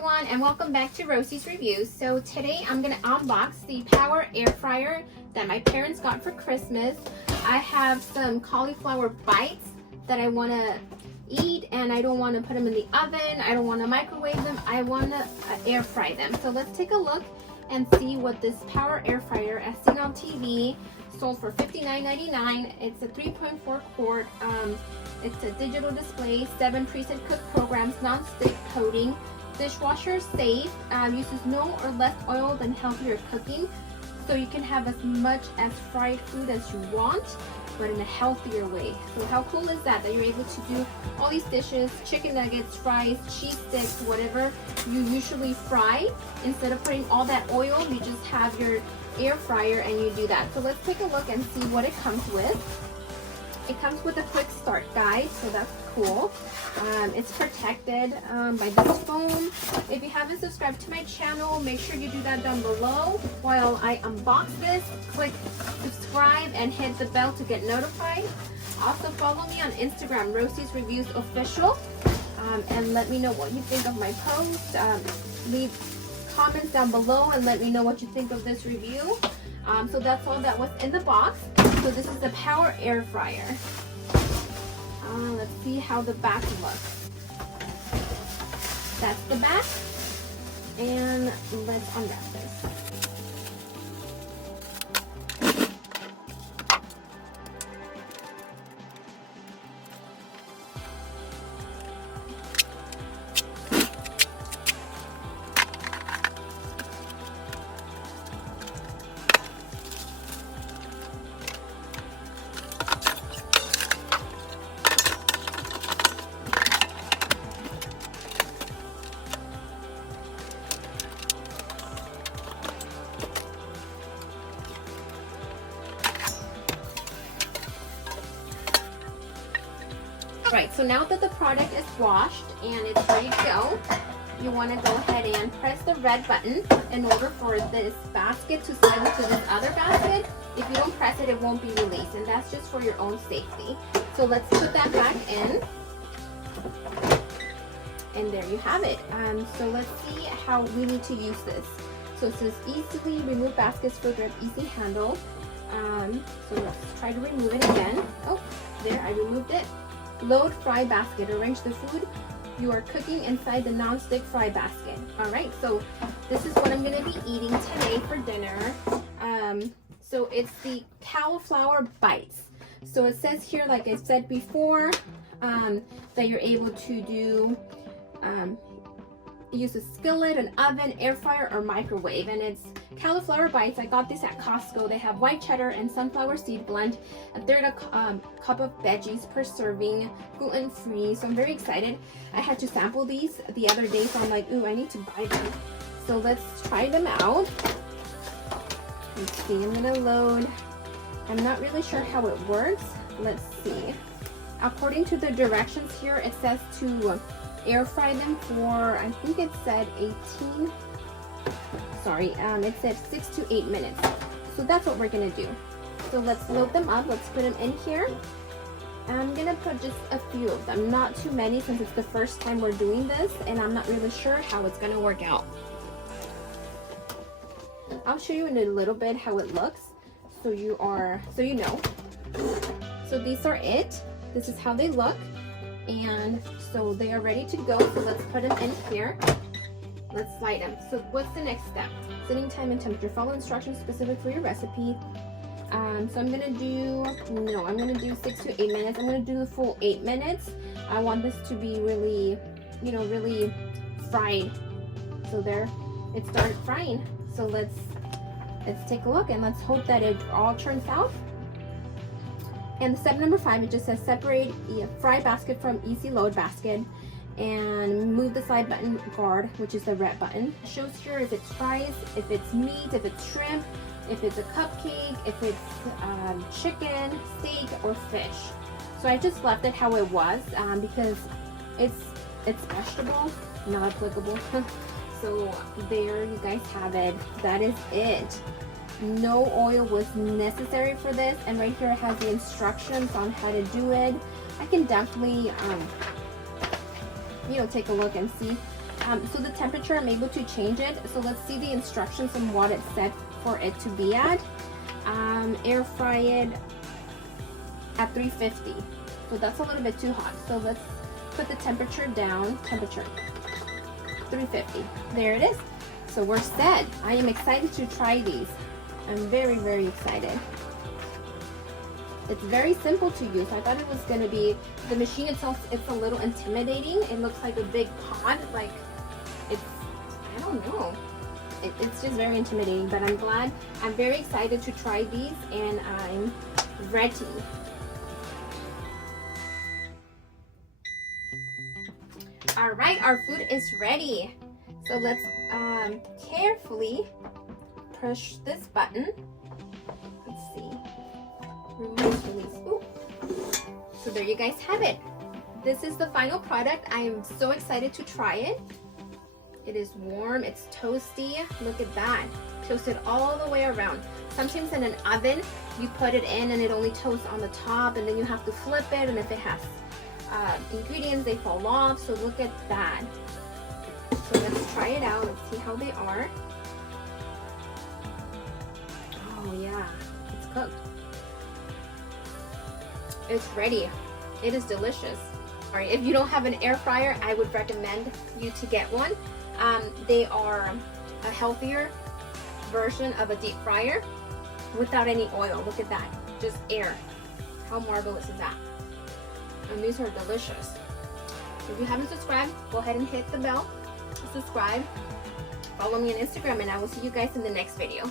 everyone, and welcome back to Rosie's Reviews. So today I'm going to unbox the Power Air Fryer that my parents got for Christmas. I have some cauliflower bites that I want to eat, and I don't want to put them in the oven. I don't want to microwave them. I want to air fry them. So let's take a look and see what this Power Air Fryer, as seen on TV, sold for $59.99. It's a 3.4 quart. It's a digital display, 7 preset cook programs, non-stick coating, dishwasher safe, uses no or less oil than healthier cooking, so you can have as much as fried food as you want, but in a healthier way. So how cool is that you're able to do all these dishes, chicken nuggets, fries, cheese sticks, whatever you usually fry. Instead of putting all that oil, you just have your air fryer and you do that. So let's take a look and see what it comes with. It comes with a quick start guide, so that's cool. It's protected by this foam. If you haven't subscribed to my channel, make sure you do that down below. While I unbox this, click subscribe and hit the bell to get notified. Also follow me on Instagram, Rosie's Reviews Official, and let me know what you think of my post. Leave comments down below and let me know what you think of this review. So that's all that was in the box. So this is the Power Air Fryer. Let's see how the back looks. That's the back. And let's unwrap this. Right, so now that the product is washed and it's ready to go, you want to go ahead and press the red button in order for this basket to slide into this other basket. If you don't press it, it won't be released, and that's just for your own safety. So let's put that back in. And there you have it. So let's see how we need to use this. So it says easily remove baskets for grip, easy handle. So let's try to remove it again. Oh, there, I removed it. Load fry basket. Arrange the food you are cooking inside the non-stick fry basket. Alright, so this is what I'm going to be eating today for dinner. So it's the cauliflower bites. So it says here, like I said before, that you're able to do use a skillet, an oven, air fryer, or microwave. And it's cauliflower bites. I got this at Costco. They have white cheddar and sunflower seed blend, a third cup of veggies per serving, gluten-free. So I'm very excited. I had to sample these the other day, so I'm like, ooh, I need to buy them. So let's try them out. Let's see, I'm gonna load. I'm not really sure how it works. Let's see. According to the directions here, it says to air fry them for, I think it said 18, sorry, it said 6 to 8 minutes. So that's what we're gonna do. So let's load them up. Let's put them in here. I'm gonna put just a few of them, not too many, since it's the first time we're doing this and I'm not really sure how it's gonna work out. I'll show you in a little bit how it looks, so you know. So these are it. This is how they look. And so they are ready to go. So let's put them in here. Let's slide them. So what's the next step? Setting time and temperature. Follow instructions specific for your recipe. So I'm gonna do 6 to 8 minutes. I'm gonna do the full 8 minutes. I want this to be really, really fried. So there, it started frying. So let's take a look and let's hope that it all turns out. And step number 5, it just says separate fry basket from easy load basket and move the side button guard, which is the red button. It shows here if it's fries, if it's meat, if it's shrimp, if it's a cupcake, if it's chicken, steak, or fish. So I just left it how it was because it's vegetable, not applicable. So there you guys have it. That is it. No oil was necessary for this, and right here it has the instructions on how to do it. I can definitely take a look and see So the temperature, I'm able to change it. So let's see the instructions on what it said for it to be at. Air fry it at 350. So that's a little bit too hot. So let's put the temperature down. Temperature 350. There it is. So we're set. I am excited to try these. I'm very, very excited. It's very simple to use. I thought it was going to be, the machine itself, it's a little intimidating. It looks like a big pot. Like, it's, I don't know. It's just very intimidating, but I'm glad. I'm very excited to try these, and I'm ready. All right, our food is ready. So let's carefully push this button. Let's see. Remove, release. Ooh. So there you guys have it. This is the final product. I am so excited to try it. It is warm, it's toasty. Look at that. Toasted all the way around. Sometimes in an oven, you put it in and it only toasts on the top, and then you have to flip it, and if it has ingredients, they fall off. So look at that. So let's try it out. Let's see how they are. Oh yeah, it's cooked. It's ready. It is delicious. All right, if you don't have an air fryer, I would recommend you to get one. They are a healthier version of a deep fryer without any oil. Look at that, just air. How marvelous is that? And these are delicious. If you haven't subscribed, go ahead and hit the bell, subscribe, follow me on Instagram, and I will see you guys in the next video.